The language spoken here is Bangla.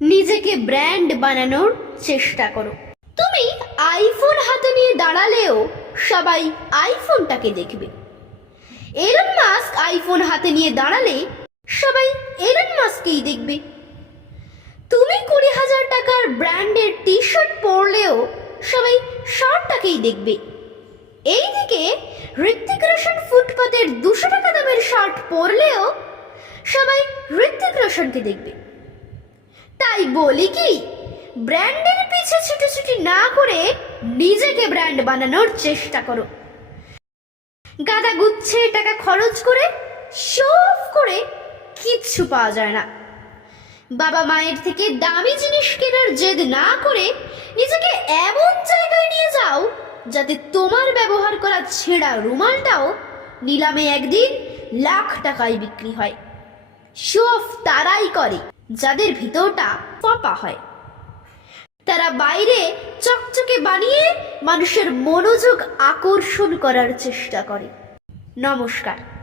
নিজেকে ব্র্যান্ড বানানোর চেষ্টা করো। তুমি আইফোন হাতে নিয়ে দাঁড়ালেও সবাই আইফোনটাকে দেখবে। এলন মাস্ক আইফোন হাতে নিয়ে দাঁড়ালে সবাই এলন মাস্ককেই দেখবে। তুমি কুড়ি হাজার টাকার ব্র্যান্ডের টি শার্ট পরলেও সবাই শার্টটাকেই দেখবে। এইদিকে ঋত্বিক রোশন ফুটপাতের দুশো টাকা দামের শার্ট পরলেও সবাই ঋত্বিক রোশনকে দেখবে। তাই বলি কি, ব্র্যান্ডের পিছে ছুটোছুটি না করে নিজেকে ব্র্যান্ড বানানোর চেষ্টা করো। গাদা গুচ্ছে, টাকা খরচ করে শোফ করে কিচ্ছু পাওয়া যায় না। বাবা মায়ের থেকে দামি জিনিস কেনার জেদ না করে নিজেকে এমন জায়গায় নিয়ে যাও যাতে তোমার ব্যবহার করা ছেঁড়া রুমালটাও নিলামে একদিন লাখ টাকায় বিক্রি হয়। শোফ তারাই করে। যাদের ভিতরটা ফাঁপা হয়। তারা বাইরে চকচকে বানিয়ে মানুষের মনোযোগ আকর্ষণ করার চেষ্টা করে। নমস্কার।